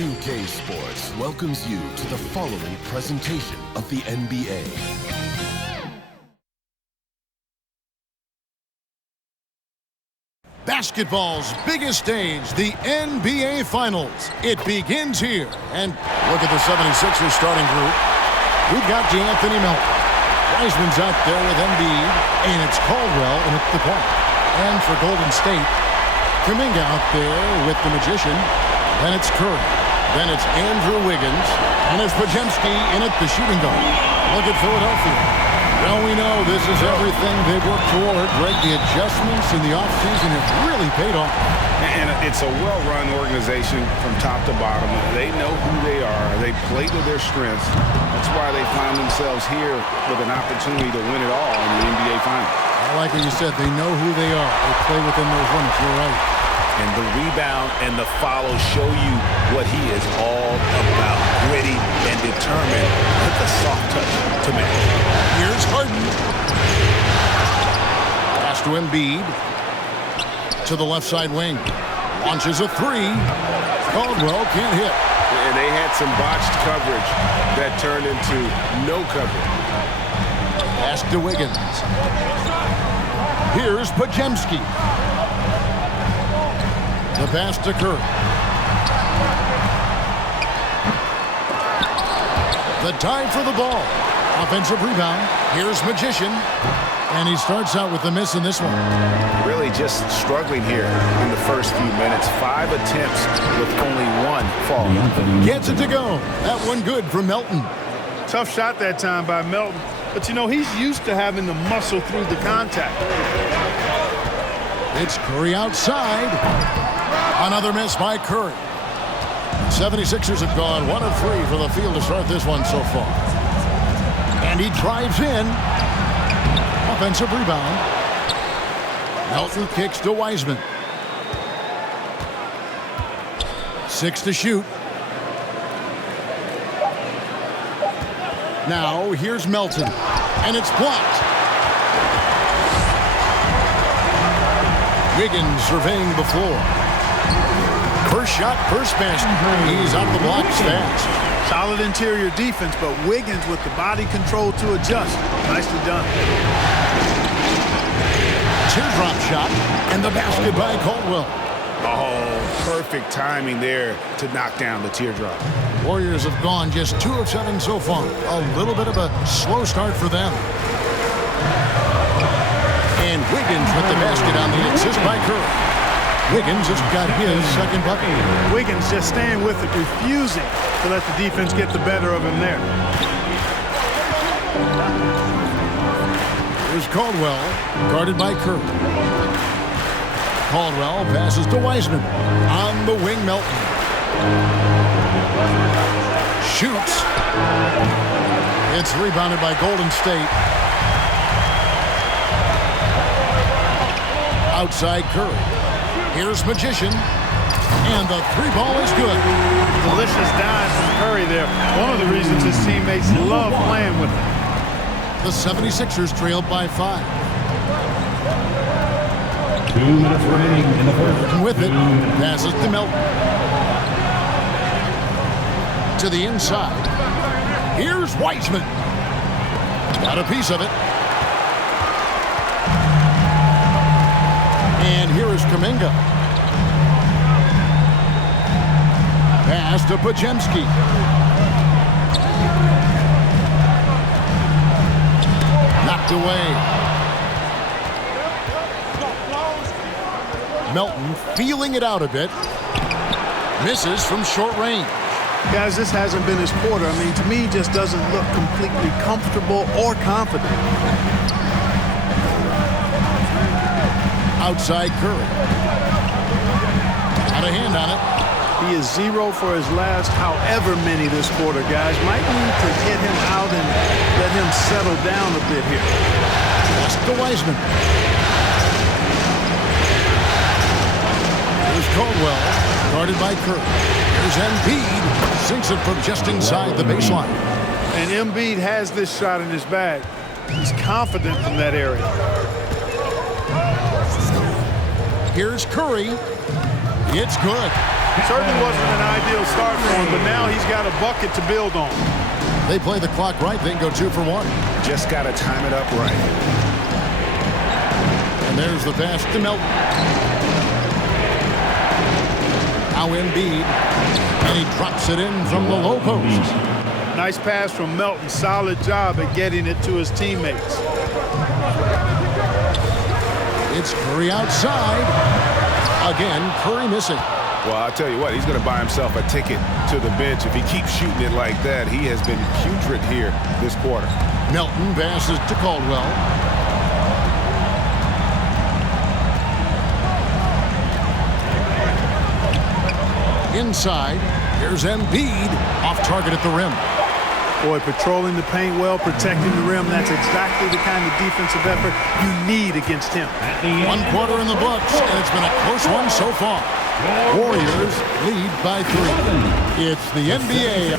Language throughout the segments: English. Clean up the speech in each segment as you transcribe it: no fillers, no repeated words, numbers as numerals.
2K Sports welcomes you to the following presentation of the NBA. Basketball's biggest stage, the NBA Finals. It begins here. And look at the 76ers starting group. We've got D'Anthony Melton. Wiseman's out there with Embiid. And it's Caldwell in at the point. And for Golden State, Kuminga out there with the Magician. Then it's Curry. Then it's Andrew Wiggins. And it's Podziemski in at the shooting guard. Look at Philadelphia. Well, we know this is everything they've worked toward. Greg, the adjustments in the offseason have really paid off. And it's a well-run organization from top to bottom. They know who they are. They play to their strengths. That's why they find themselves here with an opportunity to win it all in the NBA Finals. I like what you said. They know who they are. They play within those limits. You're right. And the rebound and the follow show you what he is all about. Gritty and determined with the soft touch to match. Here's Harden. Pass to Embiid. To the left side wing. Launches a three. Caldwell can't hit. And they had some botched coverage that turned into no coverage. Pass to Wiggins. Here's Podziemski. The pass to Curry. The dive for the ball. Offensive rebound. Here's Magician. And he starts out with the miss in this one. Really just struggling here in the first few minutes. 5 attempts with only one fall. Gets it to go. That one good from Melton. Tough shot that time by Melton. But, you know, he's used to having to muscle through the contact. It's Curry outside. Another miss by Curry. 76ers have gone 1 of 3 for the field to start this one so far. And he drives in. Offensive rebound. Melton kicks to Wiseman. 6 to shoot. Now here's Melton. And it's blocked. Wiggins surveying the floor. First shot, first basket. He's out of the blocks fast. Solid interior defense, but Wiggins with the body control to adjust. Nicely done. Teardrop shot, and the basket by Caldwell. Oh, perfect timing there to knock down the teardrop. Warriors have gone just 2 of 7 so far. A little bit of a slow start for them. And Wiggins with the basket on the assist by Curry. Wiggins has got his second bucket. Wiggins just staying with it, refusing to let the defense get the better of him there. Here's Caldwell, guarded by Curry. Caldwell passes to Wiseman. On the wing, Melton. Shoots. It's rebounded by Golden State. Outside Curry. Here's Magician. And the 3 ball is good. Delicious dime from Curry there. One of the reasons his teammates love playing with him. The 76ers trailed by 5. 2 minutes remaining in the first. With it, passes to Melton. To the inside. Here's Wiseman. Got a piece of it. And here is Kuminga. Pass to Podziemski. Knocked away. Melton feeling it out a bit. Misses from short range. Guys, this hasn't been his quarter. I mean, to me, he just doesn't look completely comfortable or confident. Outside Curry. Got a hand on it. He is 0 for his last however many this quarter, guys. Might need to get him out and let him settle down a bit here. Pass to Wiseman. Here's Caldwell, guarded by Curry. Here's Embiid. Sinks it from just inside the baseline. And Embiid has this shot in his bag. He's confident from that area. Here's Curry. It's good. Certainly wasn't an ideal start for him, but now he's got a bucket to build on. They play the clock right. They can go 2 for 1. Just got to time it up right. And there's the pass to Melton. Now Embiid. And he drops it in from the low post. Nice pass from Melton. Solid job at getting it to his teammates. It's Curry outside. Again, Curry missing. Well, I'll tell you what, he's going to buy himself a ticket to the bench. If he keeps shooting it like that, he has been putrid here this quarter. Melton passes to Caldwell. Inside, here's Embiid, off target at the rim. Boy, patrolling the paint well, protecting the rim. That's exactly the kind of defensive effort you need against him. 1 quarter in the books, and it's been a close one so far. Warriors lead by 3. It's the NBA.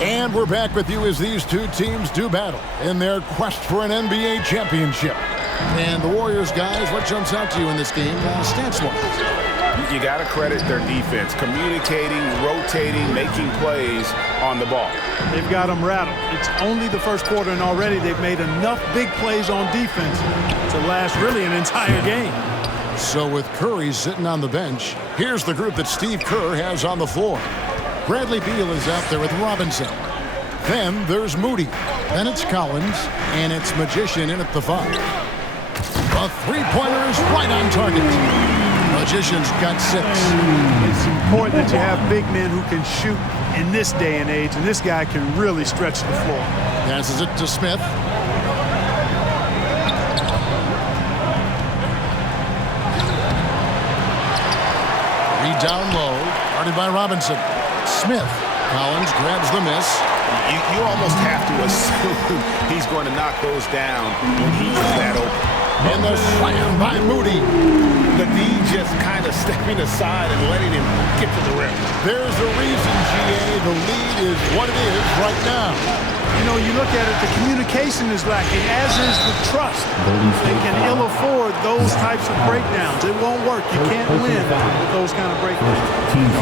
8. And we're back with you as these two teams do battle in their quest for an NBA championship. And the Warriors, guys, what jumps out to you in this game, stats-wise? You got to credit their defense, communicating, rotating, making plays on the ball. They've got them rattled. It's only the first quarter, and already they've made enough big plays on defense to last really an entire game. So with Curry sitting on the bench, here's the group that Steve Kerr has on the floor. Bradley Beal is out there with Robinson. Then there's Moody. Then it's Collins, and it's Magician in at the 5. The three-pointer is right on target. Magician's got 6. It's important that you have big men who can shoot in this day and age, and this guy can really stretch the floor. Passes it to Smith. Reed down low, guarded by Robinson. Smith. Collins grabs the miss. You almost have to assume he's going to knock those down when he is that open. And the slam by Moody. The D just kind of stepping aside and letting him get to the rim. There's a reason, GA. The lead is what it is right now. You know, you look at it, the communication is lacking, as is the trust. They can ill afford those types of breakdowns. It won't work. You can't win with those kind of breakdowns.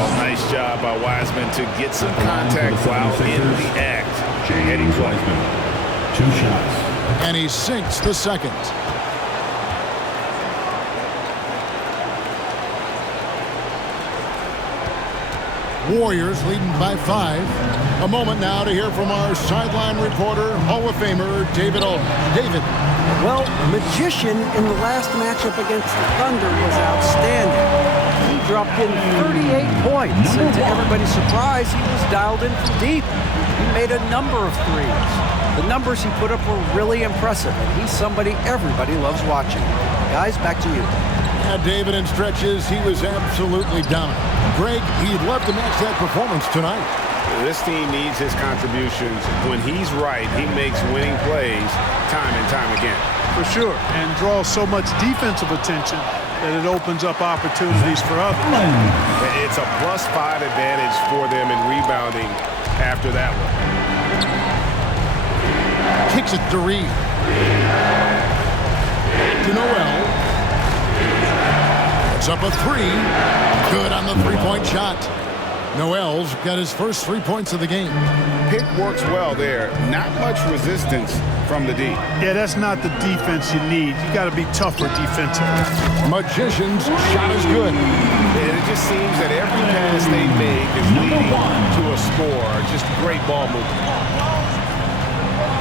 Oh, nice job by Wiseman to get some contact while in the act. Heading play. 2 shots. And he sinks the second. Warriors leading by 5. A moment now to hear from our sideline reporter, Hall of Famer David Alden. David. Well, Magician in the last matchup against the Thunder was outstanding. He dropped in 38 points, and to everybody's surprise, he was dialed in from deep. He made a number of threes. The numbers he put up were really impressive, and he's somebody everybody loves watching. Guys, back to you. Yeah, David, in stretches, he was absolutely dominant. Greg, he'd love to match that performance tonight. This team needs his contributions. When he's right, he makes winning plays time and time again. For sure, and draws so much defensive attention that it opens up opportunities for others. It's a +5 advantage for them in rebounding after that one. Kicks it to Reed. To Noel. It's up a 3. Good on the three-point shot. Noel's got his first 3 points of the game. Pick works well there. Not much resistance from the D. Yeah, that's not the defense you need. You got to be tougher defensively. Magician's shot is good. And it just seems that every pass they make is leading to a score. Just great ball movement.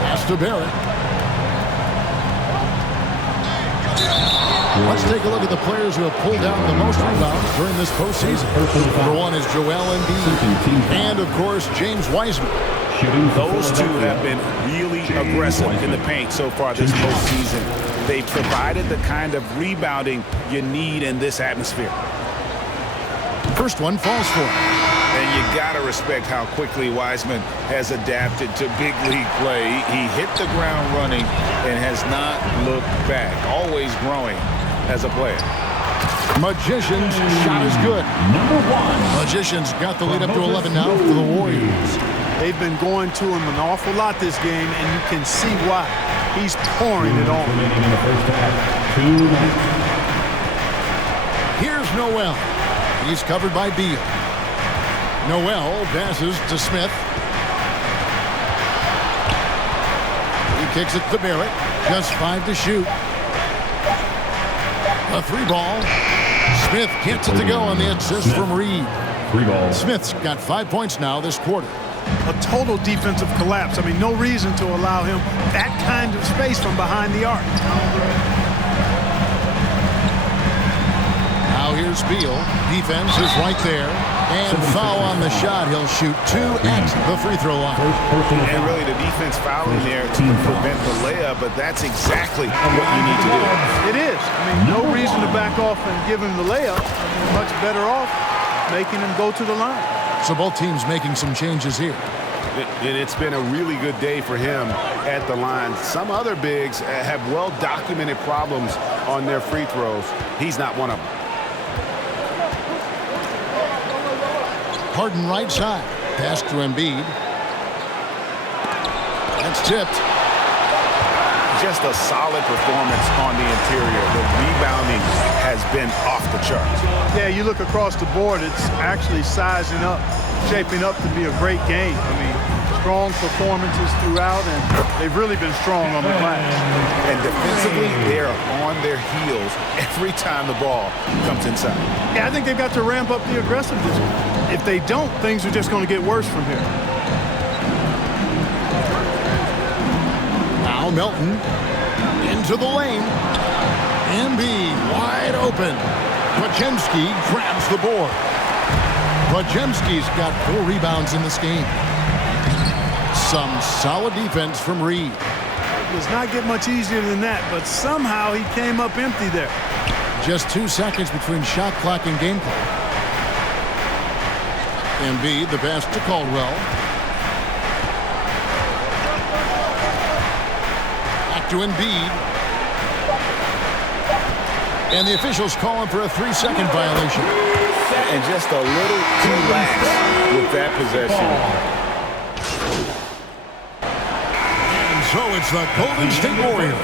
Pass to Barrett. Let's take a look at the players who have pulled down the most rebounds during this postseason. Number 1 is Joel Embiid, and of course James Wiseman. Those two have been really aggressive in the paint so far this postseason. They provided the kind of rebounding you need in this atmosphere. First one falls for him. And you got to respect how quickly Wiseman has adapted to big league play. He hit the ground running and has not looked back, always growing as a player. Magician's shot is good. Number 1. Magician's got the lead up to 11 now for the Warriors. They've been going to him an awful lot this game, and you can see why. He's pouring it on. Remaining in the first half. 2 minutes. Here's Noel. He's covered by Beal. Noel passes to Smith. He kicks it to Barrett. Just 5 to shoot. A 3-ball. Smith gets it to go on the assist from Reed. 3-ball. Smith's got 5 points now this quarter. A total defensive collapse. I mean, no reason to allow him that kind of space from behind the arc. Now here's Beal. Defense is right there. And foul on the shot. He'll shoot 2 at the free throw line. And really the defense fouling there to prevent the layup, but that's exactly what you need to do. It is. I mean, no reason to back off and give him the layup. Much better off making him go to the line. So both teams making some changes here. And it's been a really good day for him at the line. Some other bigs have well-documented problems on their free throws. He's not one of them. Harden right side. Pass to Embiid. That's tipped. Just a solid performance on the interior. The rebounding has been off the charts. Yeah, you look across the board, it's actually sizing up, shaping up to be a great game. I mean, strong performances throughout, and they've really been strong on the glass. And defensively, they're on their heels every time the ball comes inside. Yeah, I think they've got to ramp up the aggressiveness. If they don't, things are just going to get worse from here. Now Melton into the lane. Embiid wide open. Podziemski grabs the board. Podziemski's got 4 rebounds in this game. Some solid defense from Reed. It does not get much easier than that, but somehow he came up empty there. Just 2 seconds between shot clock and game clock. Embiid, the pass to Caldwell. Back to Embiid. And the officials calling for a 3-second violation. And just a little too lax with that possession. And so it's the Golden State Warriors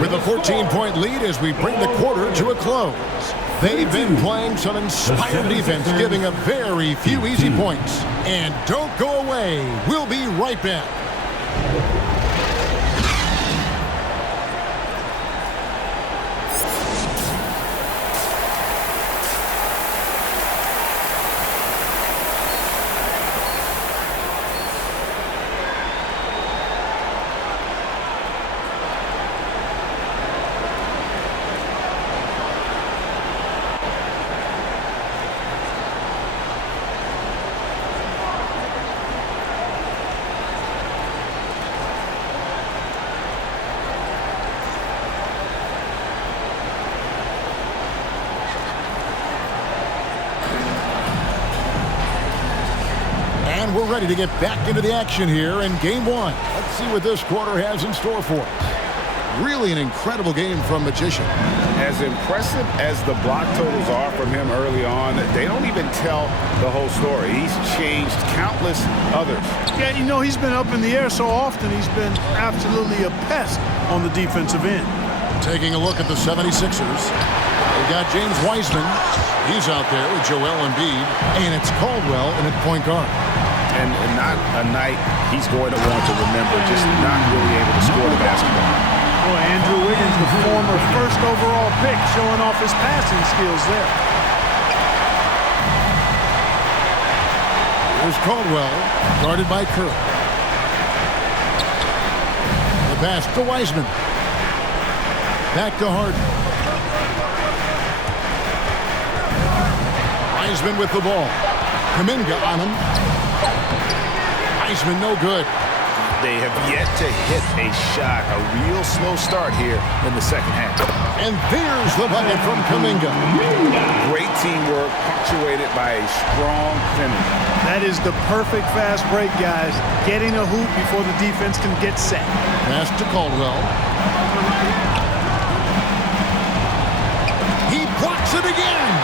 with a 14-point lead as we bring the quarter to a close. They've been playing some inspired defense, giving up very few easy points. And don't go away. We'll be right back. And we're ready to get back into the action here in Game 1. Let's see what this quarter has in store for us. Really an incredible game from Magician. As impressive as the block totals are from him early on, they don't even tell the whole story. He's changed countless others. Yeah, you know, he's been up in the air so often, he's been absolutely a pest on the defensive end. Taking a look at the 76ers. They've got James Wiseman. He's out there with Joel Embiid. And it's Caldwell in at point guard. And not a night he's going to want to remember, just not really able to score the basketball. Boy, Andrew Wiggins, the former first overall pick, showing off his passing skills there. Here's Caldwell, guarded by Kerr. The pass to Wiseman. Back to Harden. Wiseman with the ball. Kuminga on him. Wiseman no good. They have yet to hit a shot. A real slow start here in the second half. And there's the bucket from Kuminga. Great teamwork, punctuated by a strong finish. That is the perfect fast break, guys. Getting a hoop before the defense can get set. Pass to Caldwell. He blocks it again.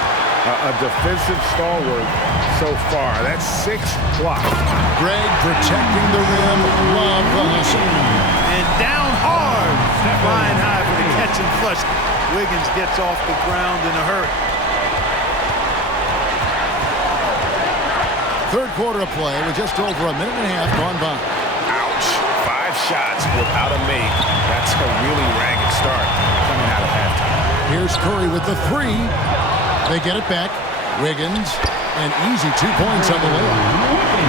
A defensive stalwart so far. That's 6 blocks. Greg protecting the rim. Love the hustle. And down hard flying high for the catch and flush. Wiggins gets off the ground in a hurry. Third quarter of play with just over a minute and a half gone by. Ouch. 5 shots without a make. That's a really ragged start coming out of halftime. Here's Curry with the 3. They get it back. Wiggins, an easy 2 points on the way.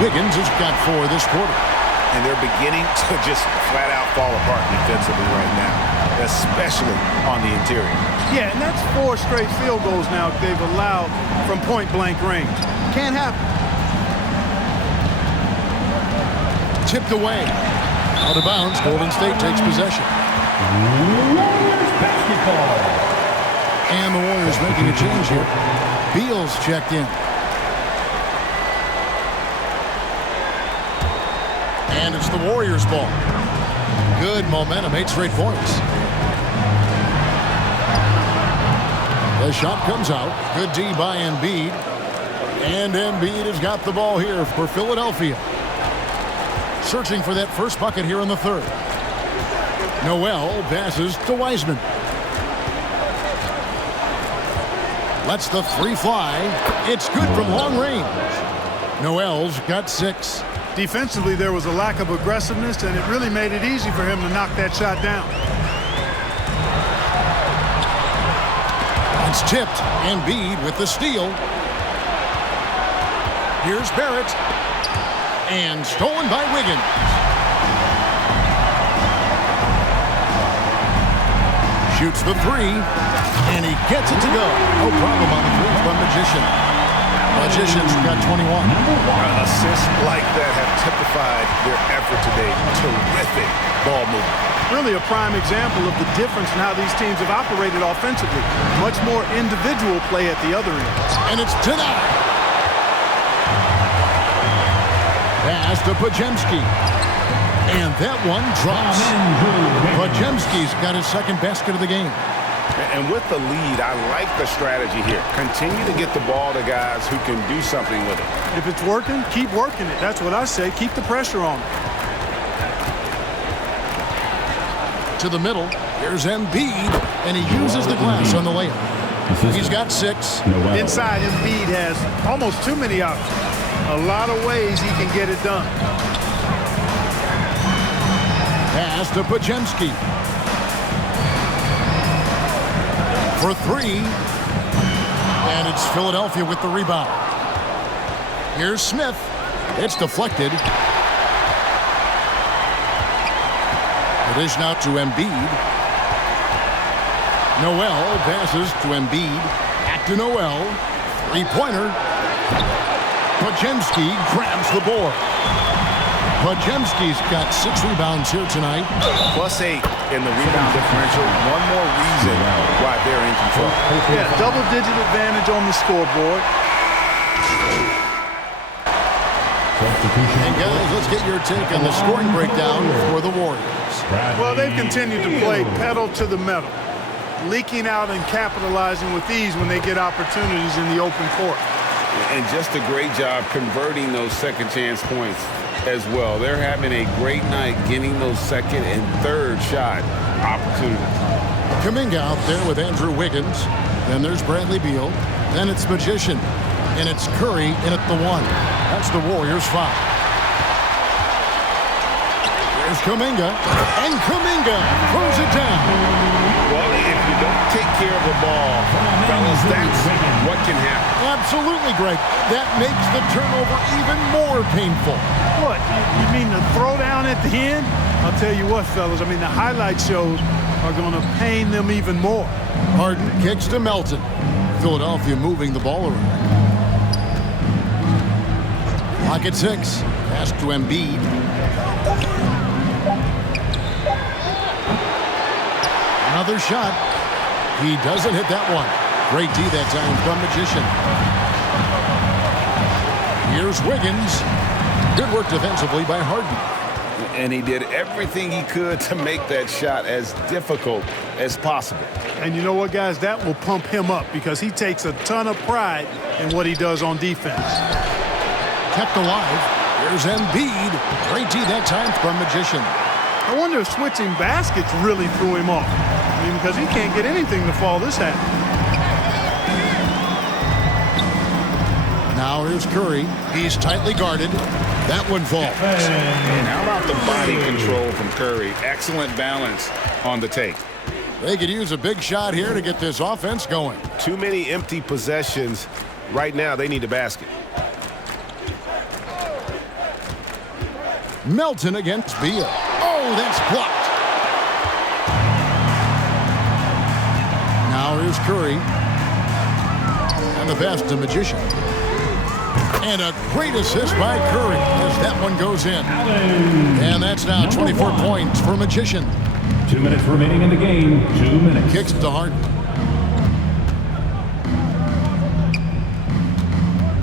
Wiggins has got 4 this quarter. And they're beginning to just flat out fall apart defensively right now, especially on the interior. Yeah, and that's 4 straight field goals now they've allowed from point-blank range. Can't happen. Tipped away. Out of bounds. Golden State takes possession. Warriors basketball. And the Warriors making a change here. Beal's checked in. And it's the Warriors' ball. Good momentum, 8 straight points. The shot comes out. Good D by Embiid. And Embiid has got the ball here for Philadelphia. Searching for that first bucket here in the third. Noel passes to Wiseman. Lets the 3 fly. It's good from long range. Noel's got 6. Defensively, there was a lack of aggressiveness, and it really made it easy for him to knock that shot down. It's tipped. Embiid with the steal. Here's Barrett. And stolen by Wiggins. Shoots the 3. And he gets it to go. No problem on the 3 from Magician. Magician's got 21. Assists like that have typified their effort today. Terrific ball movement. Really a prime example of the difference in how these teams have operated offensively. Much more individual play at the other end. And it's denied. Pass to Podziemski. And that one drops. Podziemski's got his second basket of the game. And with the lead, I like the strategy here. Continue to get the ball to guys who can do something with it. If it's working, keep working it. That's what I say. Keep the pressure on. To the middle. Here's Embiid. And he uses the glass on the layup. He's got 6. Inside, Embiid has almost too many options. A lot of ways he can get it done. Pass to Podziemski. For 3. And it's Philadelphia with the rebound. Here's Smith. It's deflected. The dish now to Embiid. Noel passes to Embiid. Back to Noel. 3-pointer. Podziemski grabs the board. Podziemski's got 6 rebounds here tonight. +8 in the rebound differential. One more reason why they're in control. Yeah, double-digit advantage on the scoreboard. And guys, let's get your take on the scoring breakdown for the Warriors. Well, they've continued to play pedal to the metal, leaking out and capitalizing with ease when they get opportunities in the open court. And just a great job converting those second chance points as well. They're having a great night getting those second and third shot opportunities. Kuminga out there with Andrew Wiggins. Then there's Bradley Beal. Then it's Magician. And it's Curry in at the 1. That's the Warriors' foul. There's Kuminga. And Kuminga throws it down. Well, if you don't take care of the ball, fellas, that's what can happen. Absolutely, Greg. That makes the turnover even more painful. What, you mean the throwdown at the end? I'll tell you what, fellas, I mean, the highlight shows are going to pain them even more. Harden kicks to Melton. Philadelphia moving the ball around. Clock at 6. Pass to Embiid. Another shot. He doesn't hit that one. Great D that time from Magician. Here's Wiggins. Good work defensively by Harden. And he did everything he could to make that shot as difficult as possible. And you know what, guys? That will pump him up because he takes a ton of pride in what he does on defense. Kept alive. Here's Embiid. Great D that time from Magician. I wonder if switching baskets really threw him off. I mean, because he can't get anything to fall this half. Now here's Curry. He's tightly guarded. That one falls. And how about the body control from Curry? Excellent balance on the take. They could use a big shot here to get this offense going. Too many empty possessions. Right now, they need a basket. Melton against Beal. Oh, that's blocked. Now here's Curry. And the pass to Magician. And a great assist by Curry as that one goes in. And that's now 24 points for Magician. 2 minutes remaining in the game. 2 minutes. Kicks to Harden.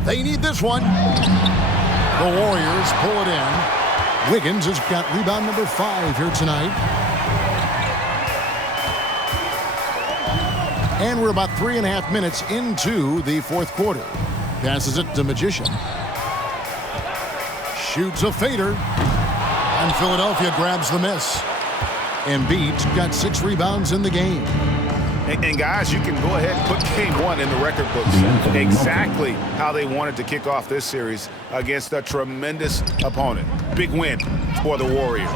They need this one. The Warriors pull it in. Wiggins has got rebound number 5 here tonight. And we're about 3.5 minutes into the fourth quarter. Passes it to Magician. Shoots a fader. And Philadelphia grabs the miss. Embiid's got 6 rebounds in the game. And guys, you can go ahead and put game 1 in the record books. Exactly how they wanted to kick off this series against a tremendous opponent. Big win for the Warriors.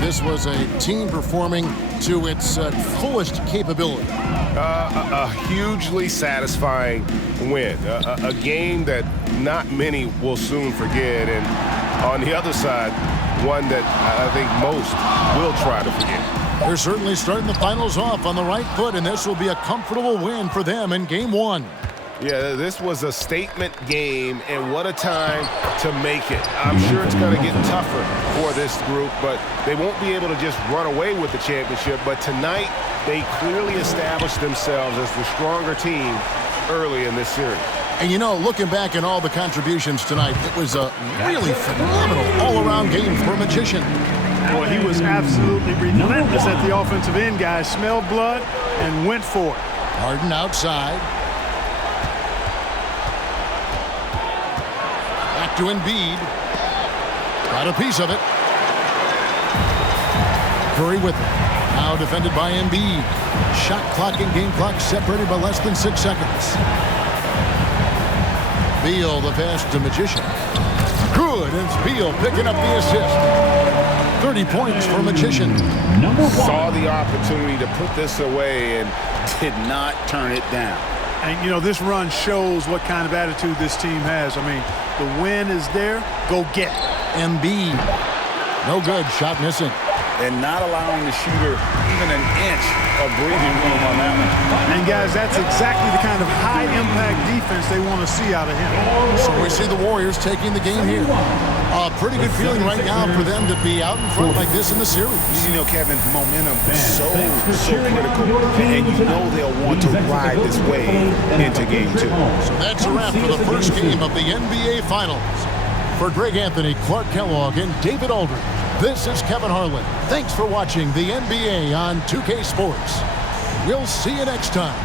This was a team performing to its fullest capability. A hugely satisfying win. A game that not many will soon forget. And on the other side, one that I think most will try to forget. They're certainly starting the finals off on the right foot, and this will be a comfortable win for them in game 1. Yeah, this was a statement game, and what a time to make it. I'm sure it's going to get tougher for this group, but they won't be able to just run away with the championship. But tonight, they clearly established themselves as the stronger team early in this series. And you know, looking back at all the contributions tonight, it was a really phenomenal all-around game for Magician. Boy, he was absolutely relentless at the offensive end, guys. Smelled blood and went for it. Harden outside. Back to Embiid. Got a piece of it. Curry with it. Now defended by Embiid. Shot clock and game clock separated by less than 6 seconds. Beal, the pass to Magician. Good, and it's Beal picking up the assist. 30 points for Magician. Saw the opportunity to put this away and did not turn it down. And, you know, this run shows what kind of attitude this team has. I mean, the win is there. Go get it. Embiid. No good. Shot missing. And not allowing the shooter even an inch of breathing room on that one. And, guys, that's exactly the kind of high-impact defense they want to see out of him. So we see the Warriors taking the game here. A pretty good feeling right now for them to be out in front like this in the series. You know, Kevin, momentum is so critical. And you know they'll want to ride this wave into game 2. So that's a wrap for the first game of the NBA Finals. For Greg Anthony, Clark Kellogg, and David Aldridge, this is Kevin Harlan. Thanks for watching the NBA on 2K Sports. We'll see you next time.